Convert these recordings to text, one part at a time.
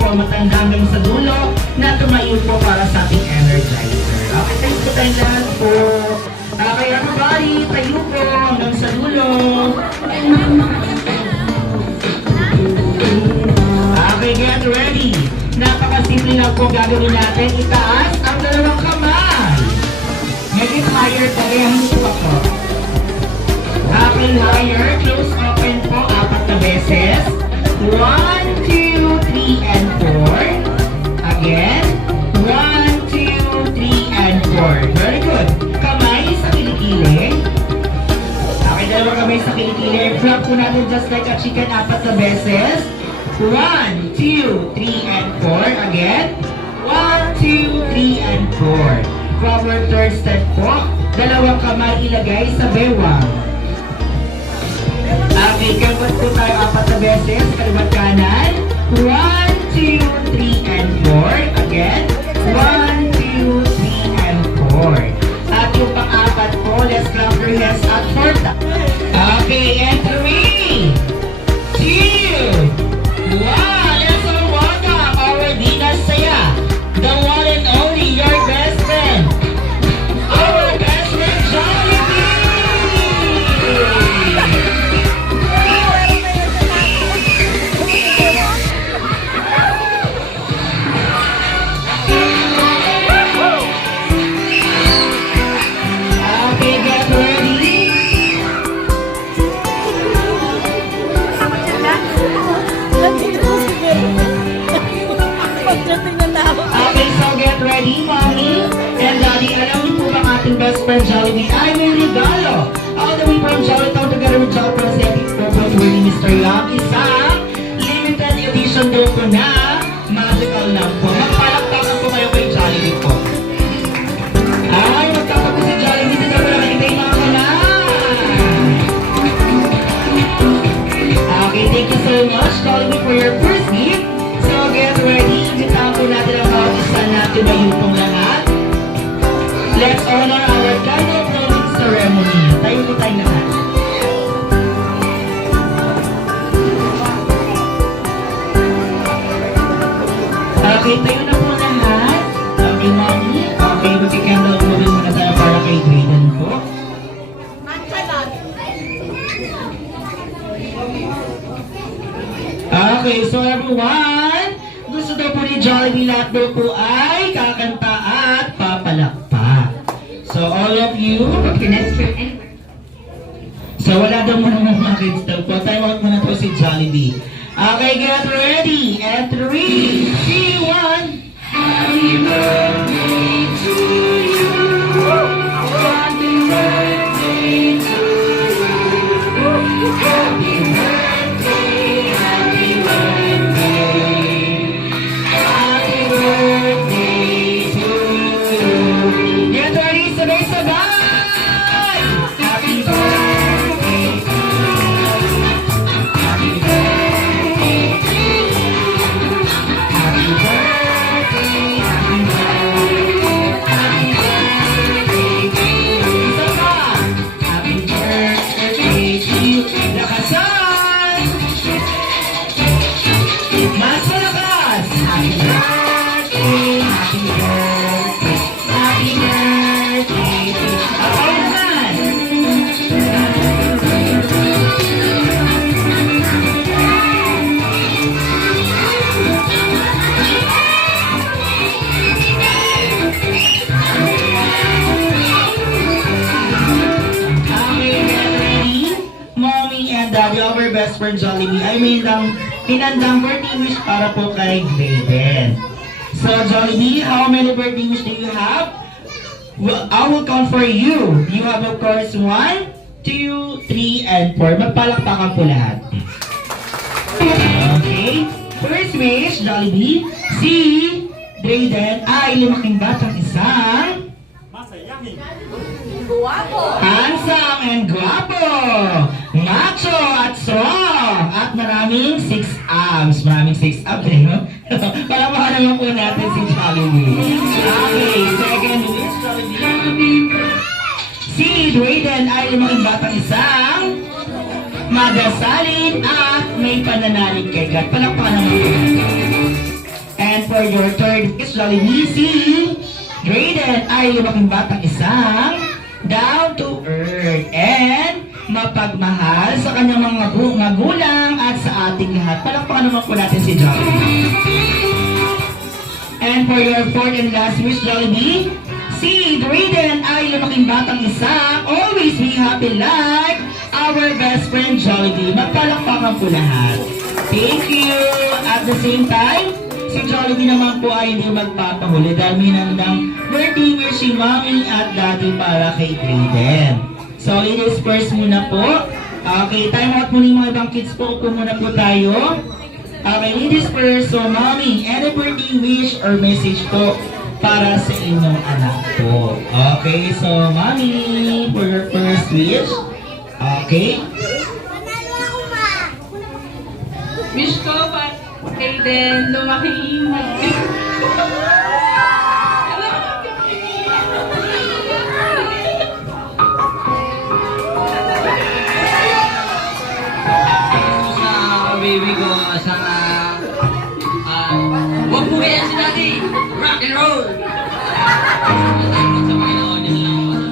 po matanda hanggang sa dulo na tumayo po para sa ating energizer. Okay, thank you tayo lahat po. Okay, everybody, tayo po hanggang sa dulo. Okay, get ready. Napakasimple lang po gagawin natin. Itaas ang dalawang kamay. Make it higher tayo. Hindi pa po. Okay, higher. Close open po. 4 na beses. 1, 2, 3, and 4. Again. 1, 2, 3, and 4. Very good. Kamay sa kilikili. Okay, dalawang kamay sa kilikili. Flap po natin just like a chicken. 4 na beses. 1, 2, 3, and 4. Again. 1, 2, 3, and 4. Proper third step po. Dalawang kamay ilagay sa bewang. Okay, kagawin po tayo 4 na beses. Kaliwat kanan. 1, 2, 3, and 4. Again. 1, 2, 3, and 4. At yung pang-apat po, let's clap your hands at 4 times. Okay, and 3, 2, 1. Let's all welcome our Dina Saya, the one and only, your best friend, our best friend, Jollibee! Okay, get ready. Okay, so get ready, mommy and daddy. Alam niyo po bang ating best friend Jollibee ay may regalo all the way from Jollitown together with Jollibee President Purple with Mr. Yang. Isang limited edition daw po na magical lamp po. Magpalakpakan po kayo kay Jollibee po. Ay, magkakapo si Jollibee. Dito po lang kita yung mga kanan. Okay, thank you so much, Jollibee, for your first gift. So get ready. Imbitahan po natin ang bawat isa natin na yung pong lahat. Let's honor our candle blowing ceremony. Tayo po tayo lahat. Okay, tayo na po lahat. Okay, mommy. Okay, mag-candle blowing muna tayo para kay Drayden po. Okay, so everyone, gusto daw po ni Jollibee lahat daw po ay kakanta at papalakpak. So all of you, so wala daw muna mga kids daw po. Time out muna po si Jollibee. Okay, get ready. And 3, 2, 1. Happy birthday to you. Happy birthday to you. Happy birthday, happy birthday. Happy birthday to you. Get ready, sabay-sabay! Happy birthday to you. Happy birthday to you. Happy birthday, happy birthday. Happy birthday to you. Isa pa. Happy birthday to you. Lakasan! Mas malakas! Happy birthday, happy birthday, happy birthday to you. Ako naman! Okay, get ready? Mommy and Daddy, our best friend Jollibee, ay may hinandang birthday wish para po kay Drayden. So Jollibee, how many birthday wish do you have? Well, I will count for you. You have of course 1, 2, 3, and 4. Magpalakpakan po lahat. Okay. First wish, Jollibee, si Drayden ay lumaking batang isang handsome and guwapo, macho at strong, at maraming 6 abs. Maraming 6 abs eh, no? Palamahan naman po natin si Jollibee. Okay, second wish, Jollibee. Si Drayden ay lumaking batang isang magasalin at may pananalig kay God. Palakpakan naman po natin. for your third wish, Jollibee, si Drayden ay lumaking batang isang down to earth and mapagmahal sa kanyang mga magulang at sa ating lahat. Palakpakan naman po natin si Jollibee. And for your fourth and last wish, Jollibee, si Drayden ay lumaking batang isang always be happy like our best friend Jollibee. Magpalakpakan po lahat. Thank you! At the same time, si Jollibee naman po ay hindi magpapahuli dahil may nandang birthday wish si Mommy at Daddy para kay Drayden. So, ladies first muna po. Okay, time out muna yung mga ibang kids po. Upo muna po tayo. Okay, ladies first. So, Mommy, any birthday wish or message po para sa inyong anak po. Okay, so, Mommy, for your first wish. Okay. Wish ko pa kay Den lumaki sa baby ko, sana wag mo kaya si Daddy, rock and roll. Salamat sa Panginoon, yun lang ako.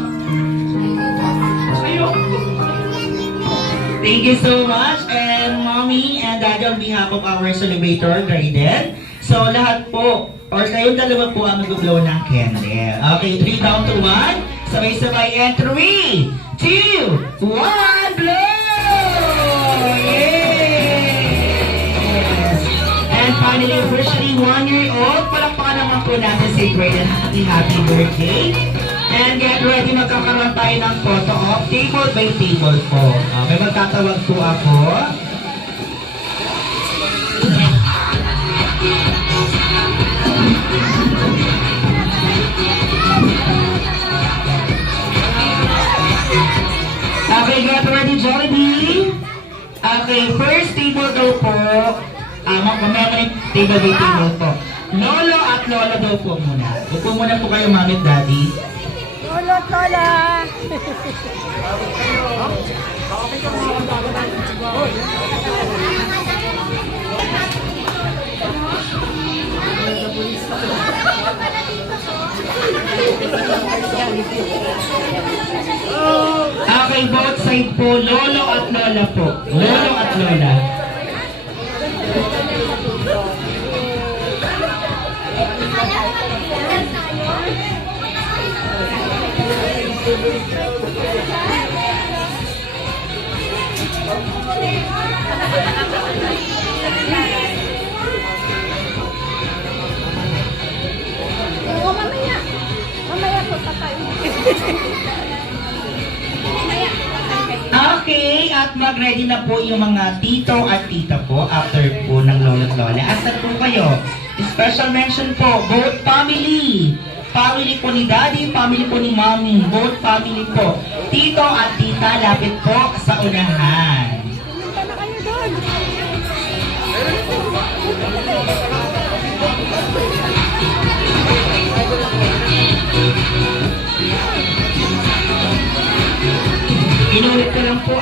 Thank you so much, and Mommy and Daddy on behalf of our celebrator, Drayden. So, lahat po, or kayong dalawa po ang mag-blow ng candle. Okay, 3 down to 1. Sabay-sabay, and 3, 2, 1, blow! Yes! And finally, officially 1-year-old, palakpakan naman po natin si Drayden. Happy birthday! And get ready, magkakaroon tayo ng photo op, table by table po. Okay, magtatawag po ako. Okay, get ready, Jollibee. Okay, first table daw po. Mamaya table by table po. Lolo at Lola daw po muna. Upo muna po kayo, Mami at Daddy. Lola, Lola! Okay, both side po. Lolo at Lola po. Lolo at Lola. Oo, mamaya. Mamaya po, patay. Okay, at mag-ready na po yung mga tito at tita po after po ng lolo at lola. Asan po kayo? Special mention po, both family. Family po ni Daddy, family po ni Mommy. Both family po. Tito at tita, lapit po sa unahan. Punta na kayo doon. Inulit ko lang po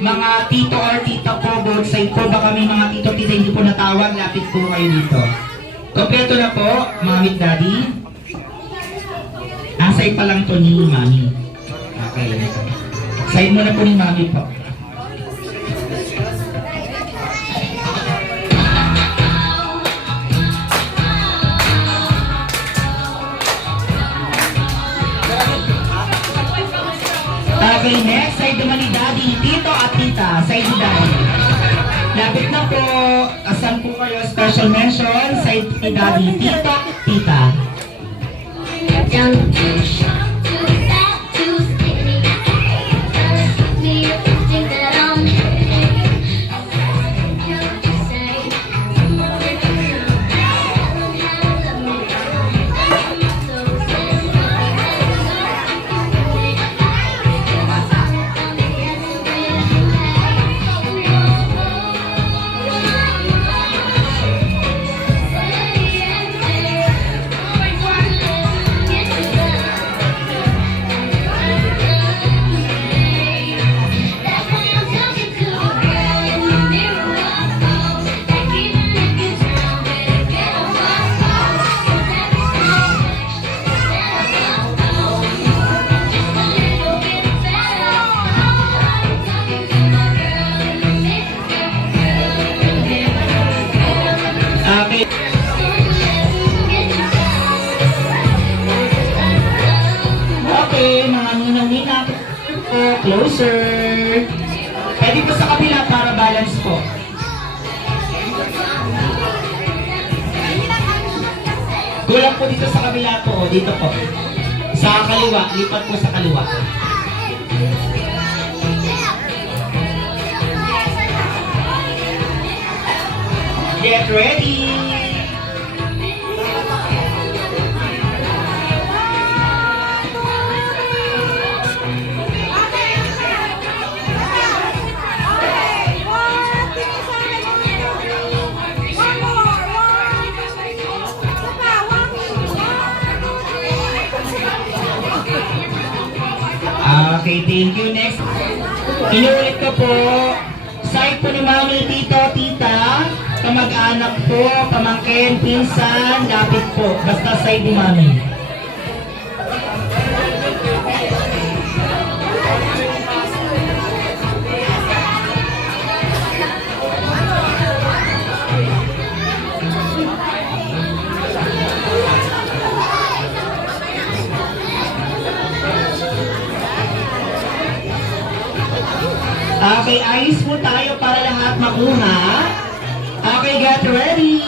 mga tito or tita po, both side po. Baka may mga tito tita hindi po natawag, lapit po kayo dito. Kompleto na po, Mommy at Daddy. Side pa lang to ni Mami. Okay. Side mo na po ni Mami po. Okay, next. Side naman ni Daddy. Tito at tita. Side ni Daddy. Lapit na po. Asan po kayo? Special mention. Side ni Daddy. Tito, tita. Down to too fat, too skinny. Telling me you think that I'm pretty. You just say I'm more than you. Tell them how to love me. I'm so obsessed. closer. Pwede po sa kabila para balance po. Kulang po dito sa kabila po, dito po. Sa kaliwa, lipat po sa kaliwa. Get ready! Okay, thank you. Next. Inuulit ko po. Side po ni mami, tito, tita, kamag-anak po, pamangkin, pinsan, lapit po. Basta side ni mami. Okay, ayos po tayo para lahat makuha. Okay, get ready.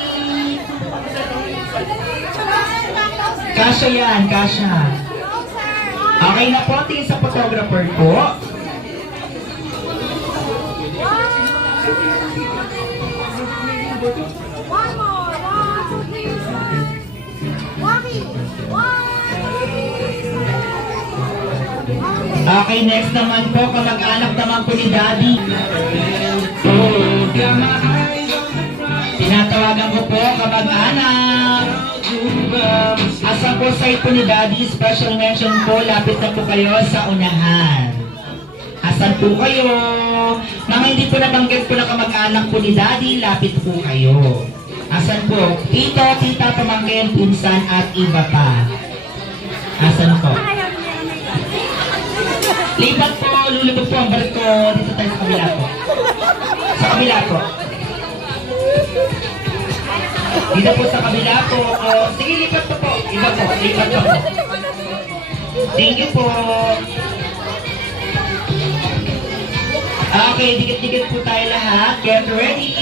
Kasha yan, kasha. Okay na po, tingin sa photographer po. One more. 1, 2, 3. Walkie. 1, 2, 3. Okay, next naman po, kamag-anak naman po ni Daddy. Tinatawagan ko po, kamag-anak. Asa po side po ni Daddy, special mention po, lapit na po kayo sa unahan. Asan po kayo? Mga hindi po nabanggit po na kamag-anak po ni Daddy, lapit po kayo. Asan po? Tito, tita, pamangkin, pinsan, at iba pa. Asan po? Lipat po, lulubog po ang balik ko. Dito tayo sa kabila po. Sa kabila po. Dito po sa kabila po. O, sige, lipat po po. Iba po, lipat po po. Thank you po. Okay, dikit-dikit po tayo lahat. Get ready.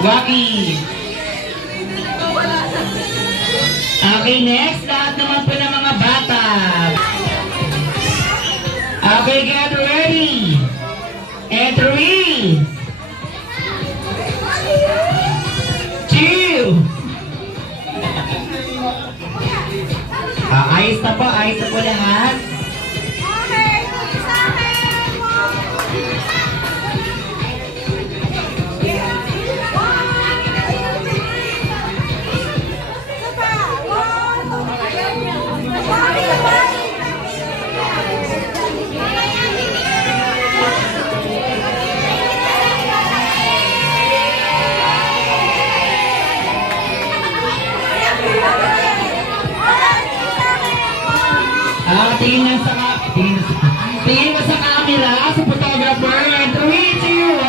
Waki. Okay, next. Lahat naman po ng mga bata. Okay, get ready. And 3, 2. Ayos na po lahat. Tingin mo sa camera, sa photographer. 3, 2, 1.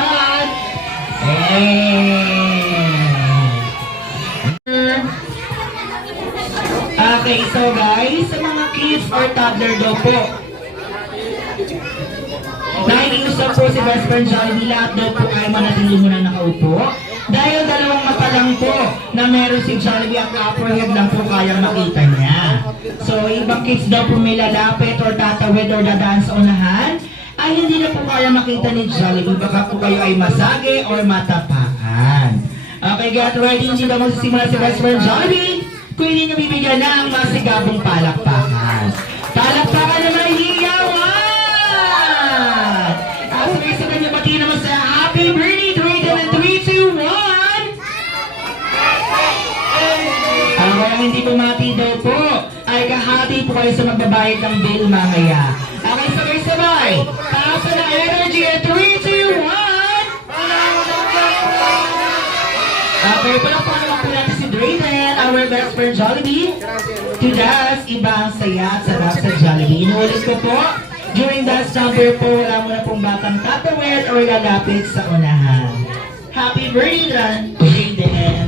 Okay, so guys, sa mga kids or toddler daw po, naiiusap po si best friend Jollibee, lahat daw po ay manatili muna nakaupo. Dahil dalawang mata lang po na meron si Jollibee at upper head lang po kayang makita niya. So, ibang kids daw po may lalapit or tatawid or dadaan sa unahan, ay hindi na po kaya makita ni Jollibee. Baka po kayo ay masage or matapakan. Okay, get ready. Hindi na magsisimula si best friend Jollibee kung hindi nyo bibigyan ng masigabong palakpakan. Palakpakan na may hiyawan! Sabay-sabay niya pati naman sa happy birthday to Raiden and 3, 2, 1! Ang hindi bumati daw po ay kahati po kayo sa magbabayad ng bill mamaya. Okay, sabay-sabay. Taas na energy at 3, 2, 1. Okay, palakpakan naman po natin si Drayden, our best friend Jollibee. Tudas, iba ang saya at sarap sa Jollibee. Inuulit ko po, during dance number po, wala mo na pong batang tatawid or lalapit sa unahan. Happy birthday, Aiden!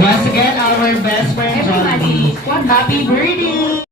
Once again, our best friend Jollibee. Happy birthday!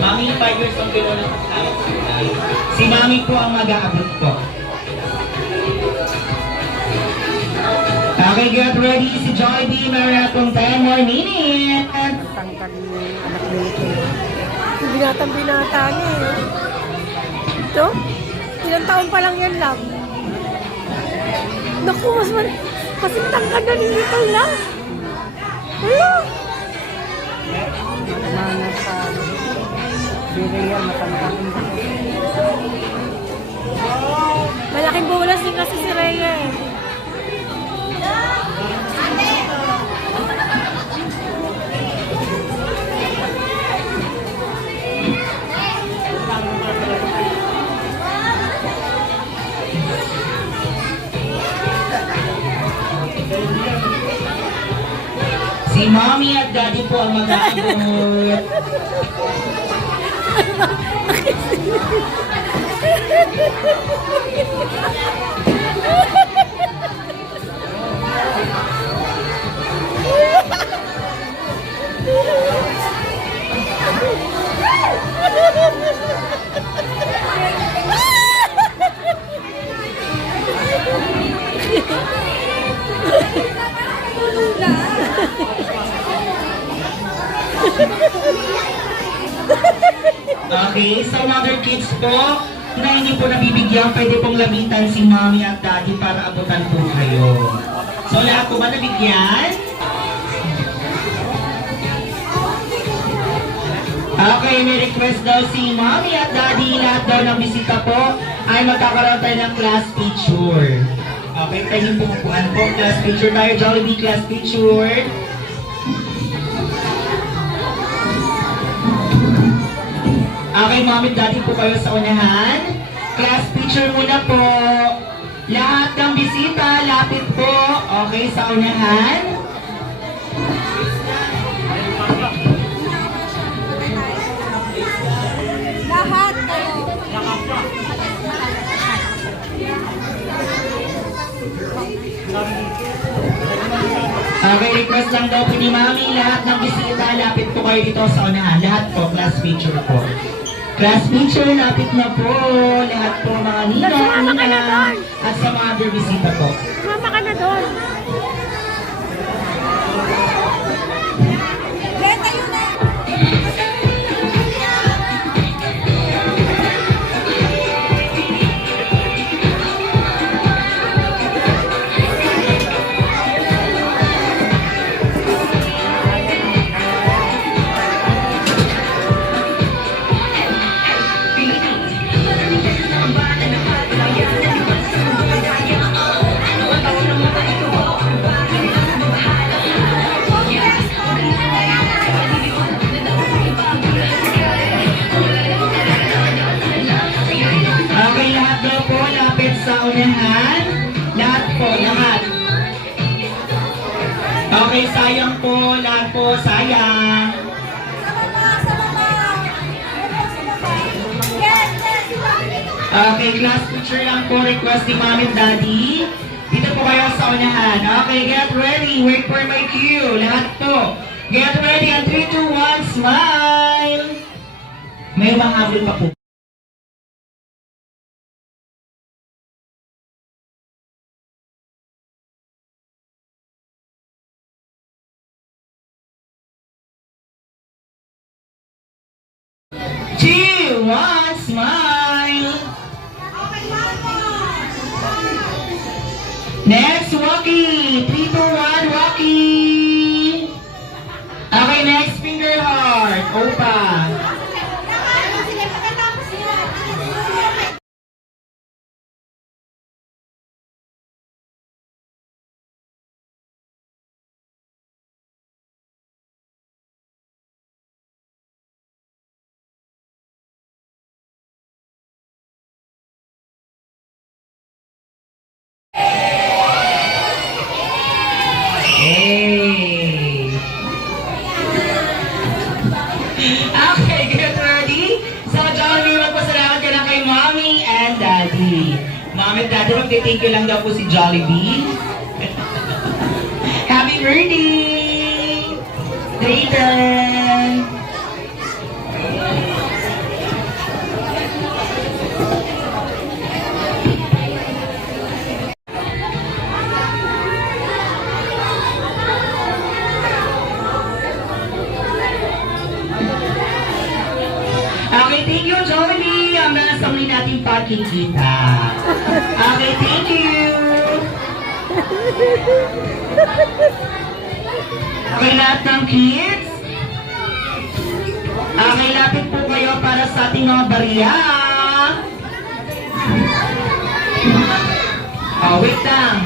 Mami, 5 years ang below ng house. Si Mami po ang mag-aabot po. Okay, get ready. Si Jollibee, meron na itong 10 more minutes. Tangkad ni anak nito. Binatang-binata niya eh. Ito? Ilang taon pa lang yan lang. Naku, mas tangkad na nito lang. Hello? Mana sa Bireya, matangkad. Malaking bulas din kasi si Rhea eh. Si Mommy at Daddy po ang mag-aabot. kids po na hindi po nabibigyan, pwede pong lamitan si mommy at daddy para abutan po kayo. So lahat po ba nabigyan? Okay, may request daw si mommy at daddy. Lahat daw ng bisita po ay magkakaroon tayo ng class picture. Okay, tayo po upuan po. Class picture tayo. Jollibee class picture. Okay, mommy at daddy po kayo sa unahan. Class picture muna po. Lahat ng bisita, lapit po. Okay, sa unahan. Lahat. Okay, request lang daw po ni Mami, lahat ng bisita, lapit po kayo dito sa unahan. Lahat po, class picture po. Class picture, lapit na po. Lahat po, mga ninang, at sa mga other bisita po. Mama ka na doon. Okay, lahat daw po, lapit sa unahan. Lahat po, lahat. Okay, sayang po, lahat po, sayang. Okay, class picture lang po, request ni Mami at Daddy. Dito po kayo sa unahan. Okay, get ready. Wait for my cue. Lahat po. Get ready. And 3, 2, 1, smile. May mga habol pa po. Two, one, smile. Next, Walkie. 3, 2, 1, Walkie. Okay, next, finger heart. Opa. Hey. Okay, get ready. So, Jollibee, magpasalamat ka lang kay Mommy and Daddy. Mommy and Daddy, magti-thank you lang daw po si Jollibee. Happy birthday! Dayton! Okay, thank you, Jollibee. Hanggang sa muli natin pagkikita. Okay, thank you. Okay, lahat ng kids. Okay, lapit po kayo para sa ating mga barya. Oh, wait lang.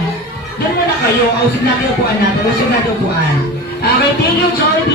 Doon muna kayo. Usig natin upuan natin. Usig natin upuan. Okay, thank you, Jollibee.